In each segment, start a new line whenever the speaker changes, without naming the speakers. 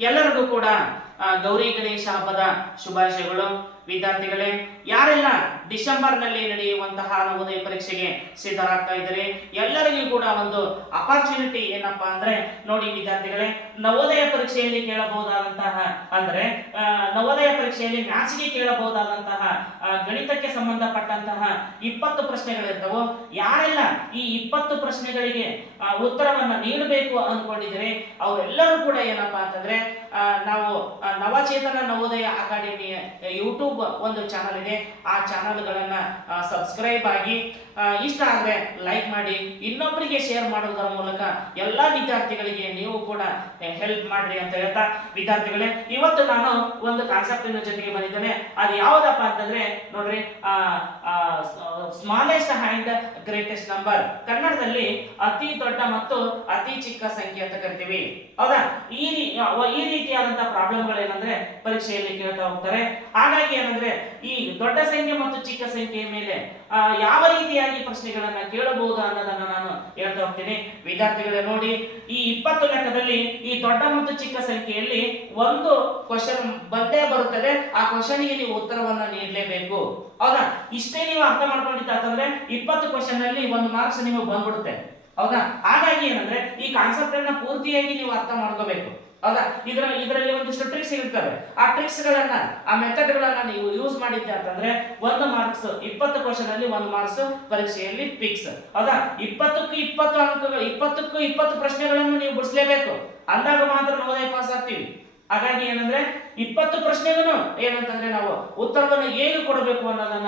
ಎಲ್ಲರಿಗೂ ಕೂಡ ಗೌರಿ ಗಣೇಶ ಹಬ್ಬದ ಶುಭಾಶಯಗಳು. ವಿದ್ಯಾರ್ಥಿಗಳೇ ಯಾರೆಲ್ಲ ಡಿಸೆಂಬರ್ನಲ್ಲಿ ನಡೆಯುವಂತಹ ನವೋದಯ ಪರೀಕ್ಷೆಗೆ ಸಿದ್ಧರಾಗ್ತಾ ಇದ್ದಾರೆ. ಎಲ್ಲರಿಗೂ ಕೂಡ ಒಂದು ಅಪಾರ್ಚುನಿಟಿ ಏನಪ್ಪಾ ಅಂದ್ರೆ ನೋಡಿ ವಿದ್ಯಾರ್ಥಿಗಳೇ, ನವೋದಯ ಪರೀಕ್ಷೆಯಲ್ಲಿ ಕೇಳಬಹುದಾದಂತಹ ಅಂದ್ರೆ ನವೋದಯ ಪರೀಕ್ಷೆಯಲ್ಲಿ ಮ್ಯಾಥ್ಸ್ಗೆ ಕೇಳಬಹುದಾದಂತಹ ಗಣಿತಕ್ಕೆ ಸಂಬಂಧಪಟ್ಟಂತಹ ಇಪ್ಪತ್ತು ಪ್ರಶ್ನೆಗಳಿರ್ತವೋ, ಯಾರೆಲ್ಲ ಈ ಇಪ್ಪತ್ತು ಪ್ರಶ್ನೆಗಳಿಗೆ ಉತ್ತರವನ್ನ ನೀಡಬೇಕು ಅನ್ಕೊಂಡಿದ್ರೆ ಅವರೆಲ್ಲರೂ ಕೂಡ ಏನಪ್ಪಾ ಅಂತಂದ್ರೆ ನಾವು ನವಚೇತನ ನವೋದಯ ಅಕಾಡೆಮಿಯ ಯೂಟ್ಯೂಬ್ ಒಂದು ಚಾನಲ್ ಇದೆ. ಆ ಚಾನಲ್ಗಳನ್ನ ಸಬ್ಸ್ಕ್ರೈಬ್ ಆಗಿ ಇಷ್ಟ ಆದ್ರೆ ಲೈಕ್ ಮಾಡಿ ಇನ್ನೊಬ್ಬರಿಗೆ ಶೇರ್ ಮಾಡೋದರ ಮೂಲಕ ಎಲ್ಲಾ ವಿದ್ಯಾರ್ಥಿಗಳಿಗೆ ನೀವು ಕೂಡ ಹೆಲ್ಪ್ ಮಾಡ್ರಿ ಅಂತ ಹೇಳ್ತಾ ವಿದ್ಯಾರ್ಥಿಗಳೇ, ಇವತ್ತು ನಾನು ಒಂದು ಕಾನ್ಸೆಪ್ಟಿನ ಜೊತೆಗೆ ಬಂದಿದ್ದೇನೆ. ಅದು ಯಾವುದಪ್ಪ ಅಂತಂದ್ರೆ, ನೋಡ್ರಿ ಸ್ಮಾಲೆಸ್ಟ್ ಹ್ಯಾಂಡ್ ಗ್ರೇಟೆಸ್ಟ್ ನಂಬರ್ ಕನ್ನಡದಲ್ಲಿ ಅತಿ ದೊಡ್ಡ ಮತ್ತು ಅತಿ ಚಿಕ್ಕ ಸಂಖ್ಯೆ ಅಂತ ಕರಿತೀವಿ. ಹೌದಾ? ಈ ಈ ರೀತಿಯಾದಂತಹ ಪ್ರಾಬ್ಲಮ್ಗಳೇನಂದ್ರೆ ಪರೀಕ್ಷೆಯಲ್ಲಿ ಕೇಳ್ತಾ ಹೋಗ್ತಾರೆ. ಹಾಗಾಗಿ ಏನಂದ್ರೆ, ಈ ದೊಡ್ಡ ಸಂಖ್ಯೆ ಮತ್ತು ಚಿಕ್ಕ ಸಂಖ್ಯೆಯ ಮೇಲೆ ಯಾವ ರೀತಿಯಾಗಿ ಪ್ರಶ್ನೆಗಳನ್ನ ಕೇಳಬಹುದು ಅನ್ನೋದನ್ನ ನಾನು ಹೇಳ್ತಾ ಹೋಗ್ತೀನಿ. ವಿದ್ಯಾರ್ಥಿಗಳೇ ನೋಡಿ, ಈ ಇಪ್ಪತ್ತು ಲೆಕ್ಕದಲ್ಲಿ ಈ ದೊಡ್ಡ ಮತ್ತು ಚಿಕ್ಕ ಸಂಖ್ಯೆಯಲ್ಲಿ ಒಂದು ಕ್ವಶನ್ ಬಂದೇ ಬರುತ್ತದೆ. ಆ ಕ್ವಶನ್ಗೆ ನೀವು ಉತ್ತರವನ್ನ ನೀಡಲೇಬೇಕು. ಹೌದಾ? ಇಷ್ಟೇ ನೀವು ಅರ್ಥ ಮಾಡ್ಕೊಂಡಿದ್ದಾತಂದ್ರೆ ಇಪ್ಪತ್ತು ಕ್ವಶನ್ ಅಲ್ಲಿ ಒಂದು ಮಾರ್ಕ್ಸ್ ನಿಮಗೆ ಬಂದ್ಬಿಡುತ್ತೆ. ಹೌದಾ? ಹಾಗಾಗಿ ಏನಂದ್ರೆ, ಈ ಕಾನ್ಸೆಪ್ಟ್ ಅನ್ನ ಪೂರ್ತಿಯಾಗಿ ನೀವು ಅರ್ಥ ಮಾಡ್ಕೋಬೇಕು. ಹೌದಾ? ಇದರ, ಇದರಲ್ಲಿ ಒಂದಿಷ್ಟು ಟ್ರಿಕ್ಸ್ ಇರ್ತವೆ. ಆ ಟ್ರಿಕ್ಸ್ ಗಳನ್ನ, ಆ ಮೆಥಡ್ ಗಳನ್ನ ನೀವು ಯೂಸ್ ಮಾಡಿದ್ದೆ ಅಂತಂದ್ರೆ ಒಂದು ಮಾರ್ಕ್ಸ್ ಇಪ್ಪತ್ತು ಕ್ವಶನ್ ಅಲ್ಲಿ ಒಂದು ಮಾರ್ಕ್ಸ್ ಪರೀಕ್ಷೆಯಲ್ಲಿ ಫಿಕ್ಸ್ ಹೌದಾ? ಇಪ್ಪತ್ತಕ್ಕೂ ಇಪ್ಪತ್ತು ಅಂಕಗಳು ಇಪ್ಪತ್ತಕ್ಕೂ ಇಪ್ಪತ್ತು ಪ್ರಶ್ನೆಗಳನ್ನು ನೀವು ಬಿಡಿಸಲೇಬೇಕು. ಅಂದಾಗ ಮಾತ್ರ ನವೋದಯ ಪಾಸ್ ಆಗ್ತೀವಿ. ಹಾಗಾಗಿ ಏನಂದ್ರೆ, ಇಪ್ಪತ್ತು ಪ್ರಶ್ನೆಗೂ ಏನಂತಂದ್ರೆ ನಾವು ಉತ್ತರವನ್ನು ಹೇಗೆ ಕೊಡಬೇಕು ಅನ್ನೋದನ್ನ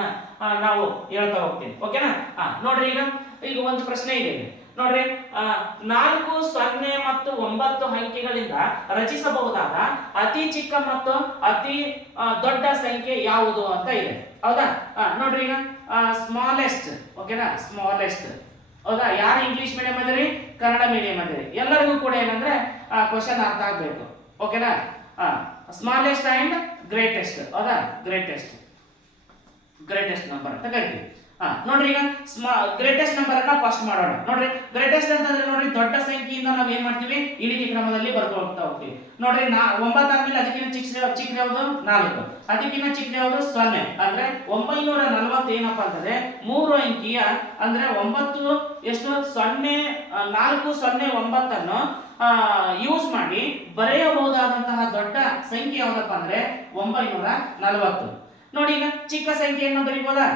ನಾವು ಹೇಳ್ತಾ ಹೋಗ್ತೀವಿ. ಓಕೆನಾ ನೋಡ್ರಿ ಈಗ ಈಗ ಒಂದು ಪ್ರಶ್ನೆ ಇದೆ. ನೋಡ್ರಿ ನಾಲ್ಕು ಸೊನ್ನೆ ಮತ್ತು ಒಂಬತ್ತು ಅಂಕಿಗಳಿಂದ ರಚಿಸಬಹುದಾದ ಅತಿ ಚಿಕ್ಕ ಮತ್ತು ಅತಿ ದೊಡ್ಡ ಸಂಖ್ಯೆ ಯಾವುದು ಅಂತ ಇದೆ. ಹೌದಾ? ನೋಡ್ರಿ ಈಗ ಸ್ಮಾಲೆಸ್ಟ್ ಓಕೆನಾ ಸ್ಮಾಲೆಸ್ಟ್ ಹೌದಾ? ಯಾರು ಇಂಗ್ಲಿಷ್ ಮೀಡಿಯಂ ಅದಿರಿ? ಕನ್ನಡ ಮೀಡಿಯಂ ಅದಿರಿ. ಎಲ್ಲರಿಗೂ ಕೂಡ ಏನಂದ್ರೆ ಕ್ವಶನ್ ಅರ್ಥ ಆಗ್ಬೇಕು. ಓಕೆನಾ ಸ್ಮಾಲೆಸ್ಟ್ ಅಂಡ್ ಗ್ರೇಟೆಸ್ಟ್ ಹೌದಾ? ಗ್ರೇಟೆಸ್ಟ್ ಗ್ರೇಟೆಸ್ಟ್ ನಂಬರ್ ಅಂತ ಕರಿತೀವಿ. ನೋಡ್ರಿ ಈಗ ಸ್ಮಾ ಗ್ರೇಟೆಸ್ಟ್ ನಂಬರ್ ಅನ್ನ ಫಸ್ಟ್ ಮಾಡೋಣ. ನೋಡ್ರಿ ಗ್ರೇಟೆಸ್ಟ್ ಅಂತಂದ್ರೆ ನೋಡ್ರಿ, ದೊಡ್ಡ ಸಂಖ್ಯೆಯಿಂದ ನಾವು ಏನ್ ಮಾಡ್ತೀವಿ? ಇಳಿಕೆ ಕ್ರಮದಲ್ಲಿ ಹೋಗ್ತಾ ಹೋಗ್ತೀವಿ. ನೋಡ್ರಿ, ನಾ ಒಂಬತ್ತಾದ್ಮೇಲೆ ಅದಕ್ಕಿಂತ ಚಿಕ್ಕ ಚಿಕ್ಕ ಯಾವುದು ನಾಲ್ಕು. ಅದಕ್ಕಿಂತ ಚಿಕ್ಕ ಯಾವುದು ಸೊನ್ನೆ. ಅಂದ್ರೆ ಒಂಬೈನೂರ ನಲವತ್ತು ಏನಪ್ಪಾ ಅಂತಂದ್ರೆ, ಮೂರು ಅಂಕಿಯ ಅಂದ್ರೆ ಒಂಬತ್ತು ಎಷ್ಟು? ಸೊನ್ನೆ ನಾಲ್ಕು, ಸೊನ್ನೆ, ಒಂಬತ್ತನ್ನು ಯೂಸ್ ಮಾಡಿ ಬರೆಯಬಹುದಾದಂತಹ ದೊಡ್ಡ ಸಂಖ್ಯೆ ಯಾವುದಪ್ಪ ಅಂದ್ರೆ, ಒಂಬೈನೂರ ನಲವತ್ತು. ನೋಡಿ ಈಗ ಚಿಕ್ಕ ಸಂಖ್ಯೆಯನ್ನು ಬರಿಬೋದಾ?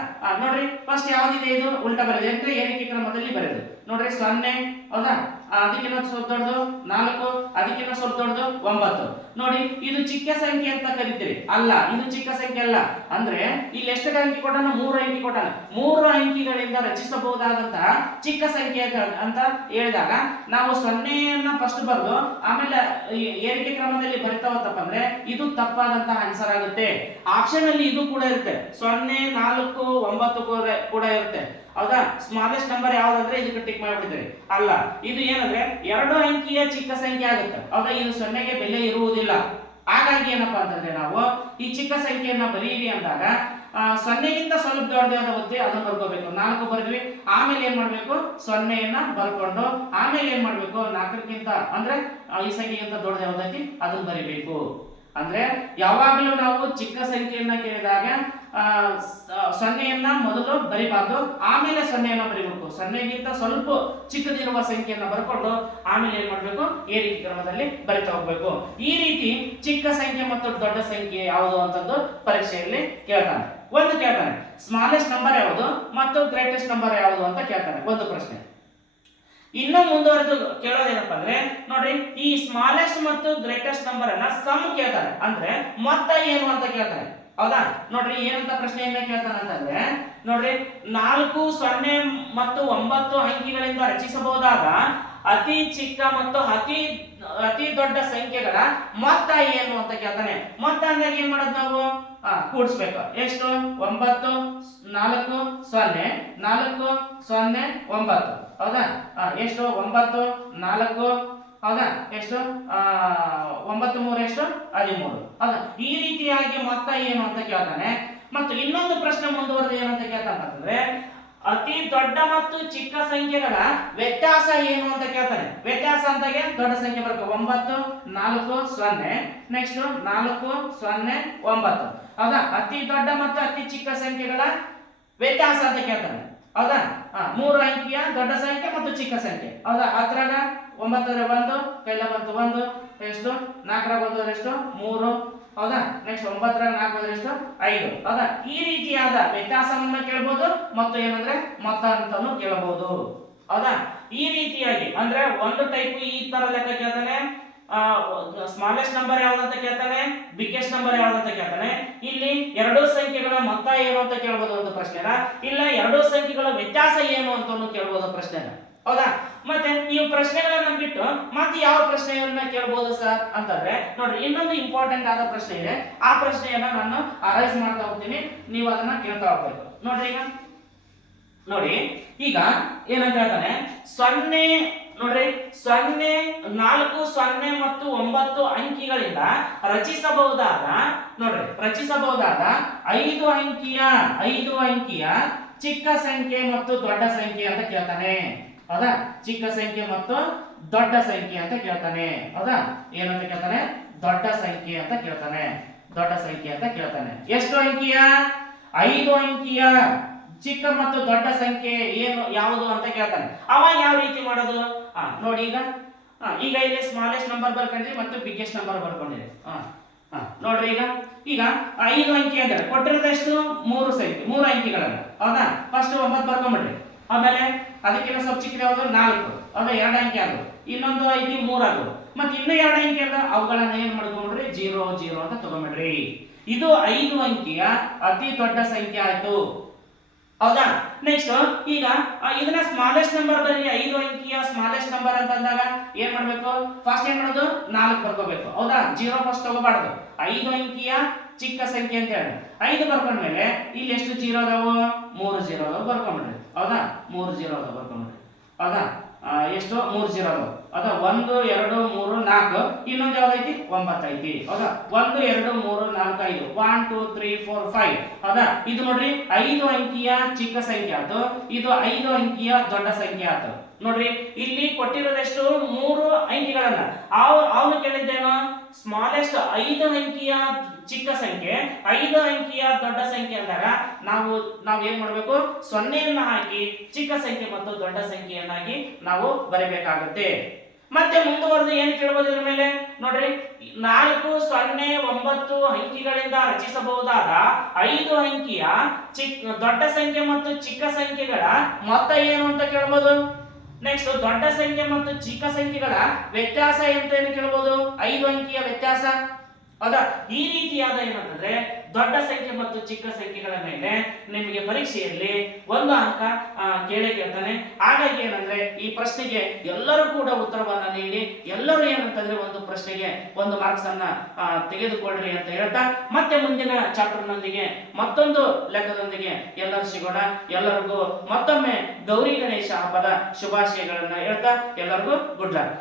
ನೋಡ್ರಿ ಫಸ್ಟ್ ಯಾವ್ದಿದೆ ಇದು? ಉಲ್ಟಾ ಬರೆದು. ಅಂದ್ರೆ ಏನಕ್ಕೆ ಕ್ರಮದಲ್ಲಿ ಬರೆದು. ನೋಡ್ರಿ, ಸೊನ್ನೆ, ಹೌದಾ? ಅದಕ್ಕಿಂತ ಸ್ವಲ್ಪ ದೊಡ್ಡದು ನಾಲ್ಕು, ಅದಕ್ಕಿಂತ ಸ್ವಲ್ಪ ದೊಡ್ಡದು ಒಂಬತ್ತು. ನೋಡಿ, ಇದು ಚಿಕ್ಕ ಸಂಖ್ಯೆ ಅಂತ ಕರಿತೀರಿ. ಅಲ್ಲ, ಇದು ಚಿಕ್ಕ ಸಂಖ್ಯೆ ಅಲ್ಲ. ಅಂದ್ರೆ, ಇಲ್ಲಿ ಎಷ್ಟು ಅಂಕಿ ಕೊಟ್ಟಾನ? ಮೂರು ಅಂಕಿ ಕೊಟ್ಟಾನ. ಮೂರು ಅಂಕಿಗಳಿಂದ ರಚಿಸಬಹುದಾದಂತಹ ಚಿಕ್ಕ ಸಂಖ್ಯೆ ಅಂತ- ಹೇಳಿದಾಗ, ನಾವು ಸೊನ್ನೆಯನ್ನ ಫಸ್ಟ್ ಬರೆದು, ಆಮೇಲೆ ಏರಿಕೆ ಕ್ರಮದಲ್ಲಿ ಬರಿತಾ ಅಂದ್ರೆ, ಇದು ತಪ್ಪಾದಂತಹ ಆನ್ಸರ್ ಆಗುತ್ತೆ. ಆಪ್ಷನ್ ಅಲ್ಲಿ ಇದು ಕೂಡ ಇರುತ್ತೆ. ಸೊನ್ನೆ, ನಾಲ್ಕು, ಒಂಬತ್ತು ಕೂಡ- ಇರುತ್ತೆ. ಹೌದಾ? ಸ್ಮಾಲೆಸ್ಟ್ ನಂಬರ್ ಯಾವ್ದಾದ್ರೆ, ಇದಕ್ಕೆ ಟಿಕ್ ಮಾಡ್ಬಿಡ್ತೀರಿ. ಅಲ್ಲ, ಇದು ಏನಂದ್ರೆ ಎರಡು ಅಂಕಿಯ ಚಿಕ್ಕ ಸಂಖ್ಯೆ ಆಗುತ್ತೆ. ಆಗ ಇದು ಸೊನ್ನೆಗೆ ಬೆಲೆ ಇರುವುದಿಲ್ಲ. ಹಾಗಾಗಿ ಏನಪ್ಪಾ ಅಂತಂದ್ರೆ ನಾವು ಈ ಚಿಕ್ಕ ಸಂಖ್ಯೆಯನ್ನ ಬರೀರಿ ಅಂದಾಗ ಸೊನ್ನೆಗಿಂತ ಸ್ವಲ್ಪ ದೊಡ್ಡದಾದ ಒತ್ತಿ ಅದನ್ನ ಬರ್ಕೋಬೇಕು. ನಾಲ್ಕು ಬರೆದ್ವಿ, ಆಮೇಲೆ ಏನ್ ಮಾಡ್ಬೇಕು? ಸೊನ್ನೆಯನ್ನ ಬರ್ಕೊಂಡು, ಆಮೇಲೆ ಏನ್ ಮಾಡ್ಬೇಕು? ನಾಲ್ಕಕ್ಕಿಂತ ಅಂದ್ರೆ ಈ ಸಂಖ್ಯೆಗಿಂತ ದೊಡ್ಡದ ಯಾವ್ದೈತಿ ಅದನ್ನ ಬರಿಬೇಕು. ಅಂದ್ರೆ ಯಾವಾಗಲೂ ನಾವು ಚಿಕ್ಕ ಸಂಖ್ಯೆಯನ್ನ ಕೇಳಿದಾಗ ಸೊನ್ನೆಯನ್ನ ಮೊದಲು ಬರಿಬಾರ್ದು. ಆಮೇಲೆ ಸೊನ್ನೆಯನ್ನ ಬರಿಬೇಕು. ಸೊನ್ನೆಗಿಂತ ಸ್ವಲ್ಪ ಚಿಕ್ಕದಿರುವ ಸಂಖ್ಯೆಯನ್ನ ಬರ್ಕೊಂಡು ಆಮೇಲೆ ಏನ್ ಮಾಡ್ಬೇಕು? ರೀತಿ ಕ್ರಮದಲ್ಲಿ ಬರಿತಾ ಹೋಗ್ಬೇಕು. ಈ ರೀತಿ ಚಿಕ್ಕ ಸಂಖ್ಯೆ ಮತ್ತು ದೊಡ್ಡ ಸಂಖ್ಯೆ ಯಾವುದು ಅಂತಂದು ಪರೀಕ್ಷೆಯಲ್ಲಿ ಕೇಳ್ತಾನೆ ಒಂದು ಕೇಳ್ತಾನೆ ಸ್ಮಾಲೆಸ್ಟ್ ನಂಬರ್ ಯಾವುದು ಮತ್ತು ಗ್ರೇಟೆಸ್ಟ್ ನಂಬರ್ ಯಾವುದು ಅಂತ ಕೇಳ್ತಾನೆ ಒಂದು ಪ್ರಶ್ನೆ. ಇನ್ನು ಮುಂದುವರೆದು ಕೇಳೋದೇನಪ್ಪ ಅಂದ್ರೆ, ನೋಡ್ರಿ, ಈ ಸ್ಮಾಲೆಸ್ಟ್ ಮತ್ತು ಗ್ರೇಟೆಸ್ಟ್ ನಂಬರ್ ಅನ್ನ ಸಮ್ ಕೇಳ್ತಾರೆ. ಅಂದ್ರೆ ಮೊತ್ತ ಏನು ಅಂತ ಕೇಳ್ತಾರೆ. ಹೌದಾ? ನೋಡ್ರಿ, ಏನಂತ ಪ್ರಶ್ನೆಯನ್ನ ಕೇಳ್ತಾರೆ ಅಂತಂದ್ರೆ ನೋಡ್ರಿ, ನಾಲ್ಕು, ಸೊನ್ನೆ ಮತ್ತು ಒಂಬತ್ತು ಅಂಕಿಗಳಿಂದ ರಚಿಸಬಹುದಾದ ಅತಿ ಚಿಕ್ಕ ಮತ್ತು ಅತಿ ಅತಿ ದೊಡ್ಡ ಸಂಖ್ಯೆಗಳ ಮೊತ್ತ ಏನು ಅಂತ ಕೇಳ್ತಾನೆ. ಮೊತ್ತ ಅಂದಾಗ ಏನ್ ಮಾಡೋದು ನಾವು? ಕೂಡಿಸ್ಬೇಕು. ಎಷ್ಟು? ಒಂಬತ್ತು, ನಾಲ್ಕು, ಸೊನ್ನೆ ನಾಲ್ಕು, ಸೊನ್ನೆ, ಒಂಬತ್ತು. ಹೌದಾ? ಎಷ್ಟು? ಒಂಬತ್ತು, ನಾಲ್ಕು ಹೌದಾ? ಎಷ್ಟು? ಒಂಬತ್ತು ಮೂರು ಎಷ್ಟು? ಹದಿಮೂರು. ಹೌದಾ? ಈ ರೀತಿಯಾಗಿ ಮೊತ್ತ ಏನು ಅಂತ ಕೇಳ್ತಾನೆ. ಮತ್ತು ಇನ್ನೊಂದು ಪ್ರಶ್ನೆ ಮುಂದುವರೆದು ಅಂತ ಕೇಳ್ತಾನೆ ಅತಿ ದೊಡ್ಡ ಮತ್ತು ಚಿಕ್ಕ ಸಂಖ್ಯೆಗಳ ವ್ಯತ್ಯಾಸ ಏನು ಅಂತ ಕೇಳ್ತಾನೆ. ವ್ಯತ್ಯಾಸ ಅಂತಾಗೆ ದೊಡ್ಡ ಸಂಖ್ಯೆ ಬರುತ್ತೆ. ಒಂಬತ್ತು, ನಾಲ್ಕು, ಸೊನ್ನೆ. ನೆಕ್ಸ್ಟ್ ನಾಲ್ಕು, ಸೊನ್ನೆ, ಒಂಬತ್ತು. ಹೌದಾ? ಅತಿ ದೊಡ್ಡ ಮತ್ತು ಅತಿ ಚಿಕ್ಕ ಸಂಖ್ಯೆಗಳ ವ್ಯತ್ಯಾಸ ಅಂತ ಕೇಳ್ತಾನೆ. ಹೌದಾ? ಮೂರು ಅಂಕಿಯ ದೊಡ್ಡ ಸಂಖ್ಯೆ ಮತ್ತು ಚಿಕ್ಕ ಸಂಖ್ಯೆ. ಹೌದಾ? ಹತ್ರಾಗ? ಒಂಬತ್ತರ ಒಂದು, ಕೈಲ ಬಂತು ಒಂದು, ಎಷ್ಟು, ನಾಲ್ಕರ ಒಂದು ಎಷ್ಟು, ಮೂರು, ಹೌದಾ? ನೆಕ್ಸ್ಟ್ ಒಂಬತ್ತರ ನಾಲ್ಕು ಬಂದ್ರೆ ಎಷ್ಟು? ಐದು, ಹೌದಾ? ಈ ರೀತಿಯಾದ ವ್ಯತ್ಯಾಸವನ್ನು ಕೇಳ್ಬೋದು ಮತ್ತು ಏನಂದ್ರೆ ಮೊತ್ತ ಅಂತಾನು ಕೇಳಬಹುದು, ಹೌದಾ? ಈ ರೀತಿಯಾಗಿ, ಅಂದ್ರೆ ಒಂದು ಟೈಪ್ ಈ ತರ ಲೆಕ್ಕ ಕೇಳ್ತಾನೆ ಸ್ಮಾಲೆಸ್ಟ್ ನಂಬರ್ ಯಾವ್ದಂತ ಕೇಳ್ತಾನೆ ಬಿಗ್ಗೆಸ್ಟ್ ನಂಬರ್ ಯಾವ್ದಂತ ಕೇಳ್ತಾನೆ. ಇಲ್ಲಿ ಎರಡು ಸಂಖ್ಯೆಗಳ ಮೊತ್ತ ಏನು ಅಂತ ಕೇಳ್ಬೋದು ಒಂದು ಪ್ರಶ್ನೆನ? ಇಲ್ಲ, ಎರಡು ಸಂಖ್ಯೆಗಳ ವ್ಯತ್ಯಾಸ ಏನು ಅಂತ ಕೇಳ್ಬೋದು ಪ್ರಶ್ನೆನ, ಹೌದಾ? ಮತ್ತೆ ಈ ಪ್ರಶ್ನೆಗಳನ್ನ ಬಿಟ್ಟು ಮತ್ತೆ ಯಾವ ಪ್ರಶ್ನೆಯನ್ನ ಕೇಳ್ಬೋದು ಸರ್ ಅಂತಂದ್ರೆ, ನೋಡ್ರಿ, ಇನ್ನೊಂದು ಇಂಪಾರ್ಟೆಂಟ್ ಆದ ಪ್ರಶ್ನೆ ಇದೆ. ಆ ಪ್ರಶ್ನೆಯನ್ನ ನಾನು ಅರೈಸ್ ಮಾಡ್ತಾ ಹೋಗ್ತೀನಿ. ನೀವು ಅದನ್ನ ಕೇಳ್ತಾ ಹೋಗ್ಬೇಕು. ನೋಡ್ರಿ ಈಗ. ನೋಡಿ, ಈಗ ಏನಂತ ಹೇಳ್ತಾನೆ? ಸೊನ್ನೆ, ನೋಡ್ರಿ, ಸೊನ್ನೆ, ನಾಲ್ಕು, ಸೊನ್ನೆ ಮತ್ತು ಒಂಬತ್ತು ಅಂಕಿಗಳಿಂದ ರಚಿಸಬಹುದಾದ, ನೋಡ್ರಿ, ರಚಿಸಬಹುದಾದ ಐದು ಅಂಕಿಯ ಐದು ಅಂಕಿಯ ಚಿಕ್ಕ ಸಂಖ್ಯೆ ಮತ್ತು ದೊಡ್ಡ ಸಂಖ್ಯೆ ಅಂತ ಕೇಳ್ತಾನೆ. ಹೌದಾ? ಚಿಕ್ಕ ಸಂಖ್ಯೆ ಮತ್ತು ದೊಡ್ಡ ಸಂಖ್ಯೆ ಅಂತ ಕೇಳ್ತಾನೆ. ಹೌದಾ? ಏನಂತ ಕೇಳ್ತಾನೆ? ದೊಡ್ಡ ಸಂಖ್ಯೆ ಅಂತ ಕೇಳ್ತಾನೆ. ದೊಡ್ಡ ಸಂಖ್ಯೆ ಅಂತ ಕೇಳ್ತಾನೆ. ಎಷ್ಟು ಅಂಕಿಯ? ಐದು ಅಂಕಿಯ. ಚಿಕ್ಕ ಮತ್ತು ದೊಡ್ಡ ಸಂಖ್ಯೆ ಏನು, ಯಾವುದು ಅಂತ ಕೇಳ್ತಾನೆ. ಅವಾಗ ಯಾವ ರೀತಿ ಮಾಡೋದು? ಹಾ ನೋಡಿ ಈಗ. ಈಗ ಇಲ್ಲಿ ಸ್ಮಾಲೆಸ್ಟ್ ನಂಬರ್ ಬರ್ಕೊಂಡ್ರಿ ಮತ್ತು ಬಿಗ್ಗೆಸ್ಟ್ ನಂಬರ್ ಬರ್ಕೊಂಡಿರಿ ಹಾ ಹಾ ನೋಡ್ರಿ ಈಗ. ಈಗ ಐದು ಅಂಕಿ ಅಂದ್ರೆ ಕೊಟ್ಟಿರೋದಷ್ಟು ಮೂರು ಸಂಖ್ಯೆ, ಮೂರು ಅಂಕಿಗಳನ್ನ. ಹೌದಾ? ಫಸ್ಟ್ ಒಂಬತ್ತು ಬರ್ಕೊಂಡ್ಬಿಡ್ರಿ ಆಮೇಲೆ ಅದಕ್ಕಿಂತ ಸ್ವಲ್ಪ ಚಿಕ್ಕದು ಯಾವುದು? ನಾಲ್ಕು. ಅದು ಎರಡು ಅಂಕೆ ಅದು. ಇನ್ನೊಂದು ಐತಿ ಮೂರು ಅದು ಮತ್ತೆ ಇನ್ನೂ ಎರಡು ಅಂಕೆ ಅದ? ಅವುಗಳನ್ನ ಏನ್ ಮಾಡ್ಕೊಂಡ್ರಿ ಜೀರೋ ಜೀರೋ ಅಂತ ತಗೊಂಬಿಡ್ರಿ. ಇದು ಐದು ಅಂಕಿಯ ಅತಿ ದೊಡ್ಡ ಸಂಖ್ಯೆ ಆಯ್ತು. ಹೌದಾ? ನೆಕ್ಸ್ಟ್ ಈಗ ಇದನ್ನ ಸ್ಮಾಲೆಸ್ಟ್ ನಂಬರ್ ಬರೀ ಐದು ಅಂಕಿಯ ಸ್ಮಾಲೆಸ್ಟ್ ನಂಬರ್ ಅಂತ ಅಂದಾಗ ಏನ್ ಮಾಡ್ಬೇಕು? ಫಸ್ಟ್ ಏನ್ ಮಾಡೋದು? ನಾಲ್ಕು ಬರ್ಕೋಬೇಕು. ಹೌದಾ? ಜೀರೋ ಫಸ್ಟ್ ತಗೋಬಾರ್ದು. ಐದು ಅಂಕಿಯ ಚಿಕ್ಕ ಸಂಖ್ಯೆ ಅಂತ ಹೇಳಿ. ಐದು ಬರ್ಕೊಂಡ್ಮೇಲೆ ಇಲ್ಲಿ ಎಷ್ಟು ಜೀರೋ ಅದಾವ? ಮೂರು ಜೀರೋ ಅದಾವು ಬರ್ಕೊಂಡ್ಬಿಡ್ರಿ. ಹೌದಾ? ಮೂರು ಜೀರೋ ಅದಾವ ಬರ್ಕೊಂಡ್ರಿ ಆ, ಎಷ್ಟು? ಮೂರು ಜೀರೋ ಅದಾವ. ಅದ ಒಂದು ಎರಡು ಮೂರು ನಾಲ್ಕು. ಇನ್ನೊಂದು ಯಾವ್ದೈತಿ ಒಂಬತ್ತು ಐತಿ. ಹೌದಾ? ಒಂದು ಎರಡು ಮೂರು ನಾಲ್ಕು ಐದು. One two three four five ಹೌದಾ? ಇದು ನೋಡ್ರಿ ಐದು ಅಂಕಿಯ ಚಿಕ್ಕ ಸಂಖ್ಯೆ ಆತು. ಇದು ಐದು ಅಂಕಿಯ ದೊಡ್ಡ ಸಂಖ್ಯೆ ಆತು. ನೋಡ್ರಿ ಇಲ್ಲಿ ಕೊಟ್ಟಿರೋದೆಷ್ಟು? ಮೂರು ಅಂಕಿಗಳನ್ನ. ಅವ್ ಅವನು ಕೇಳಿದ್ದೇನು? ಸ್ಮಾಲೆಸ್ಟ್ ಐದು ಅಂಕಿಯ ಚಿಕ್ಕ ಸಂಖ್ಯೆ, ಐದು ಅಂಕಿಯ ದೊಡ್ಡ ಸಂಖ್ಯೆ ಅಂದಾಗ ನಾವು ನಾವು ಏನ್ ಮಾಡಬೇಕು? ಸೊನ್ನೆಯನ್ನ ಹಾಕಿ ಚಿಕ್ಕ ಸಂಖ್ಯೆ ಮತ್ತು ದೊಡ್ಡ ಸಂಖ್ಯೆಯನ್ನಾಗಿ ನಾವು ಬರೀಬೇಕಾಗುತ್ತೆ. ಮತ್ತೆ ಮುಂದುವರೆದು ಏನ್ ಕೇಳಬಹುದು ಇದ್ರ ಮೇಲೆ? ನೋಡ್ರಿ, ನಾಲ್ಕು, ಸೊನ್ನೆ, ಒಂಬತ್ತು ಅಂಕಿಗಳಿಂದ ರಚಿಸಬಹುದಾದ ಐದು ಅಂಕಿಯ ಚಿಕ್ಕ ದೊಡ್ಡ ಸಂಖ್ಯೆ ಮತ್ತು ಚಿಕ್ಕ ಸಂಖ್ಯೆಗಳ ಮೊತ್ತ ಏನು ಅಂತ ಕೇಳ್ಬೋದು? ನೆಕ್ಸ್ಟ್ ದೊಡ್ಡ ಸಂಖ್ಯೆ ಮತ್ತು ಚಿಕ್ಕ ಸಂಖ್ಯೆಗಳ ವ್ಯತ್ಯಾಸ ಎಂತ ಏನು ಕೇಳ್ಬೋದು? ಐದು ಅಂಕಿಯ ವ್ಯತ್ಯಾಸ. ಹೌದಾ ಈ ರೀತಿಯಾದ ಏನಂತಂದ್ರೆ ದೊಡ್ಡ ಸಂಖ್ಯೆ ಮತ್ತು ಚಿಕ್ಕ ಸಂಖ್ಯೆಗಳ ಮೇಲೆ ನಿಮಗೆ ಪರೀಕ್ಷೆಯಲ್ಲಿ ಒಂದು ಅಂಕ ಕೇಳಿ ಕೇಳೇ ಕೇಳ್ತಾನೆ. ಹಾಗಾಗಿ ಏನಂದ್ರೆ ಈ ಪ್ರಶ್ನೆಗೆ ಎಲ್ಲರೂ ಕೂಡ ಉತ್ತರವನ್ನ ನೀಡಿ, ಎಲ್ಲರೂ ಏನಂತಂದ್ರೆ ಒಂದು ಪ್ರಶ್ನೆಗೆ ಒಂದು ಮಾರ್ಕ್ಸ್ ಅನ್ನ ತೆಗೆದುಕೊಳ್ಳ್ರಿ ಅಂತ ಹೇಳ್ತಾ, ಮತ್ತೆ ಮುಂದಿನ ಚಾಪ್ಟರ್ನೊಂದಿಗೆ ಮತ್ತೊಂದು ಲೆಕ್ಕದೊಂದಿಗೆ ಎಲ್ಲರೂ ಸಿಗೋಣ. ಎಲ್ಲರಿಗೂ ಮತ್ತೊಮ್ಮೆ ಗೌರಿ ಗಣೇಶ ಹಬ್ಬದ ಶುಭಾಶಯಗಳನ್ನ ಹೇಳ್ತಾ, ಎಲ್ಲರಿಗೂ ಗುಡ್ ಲಕ್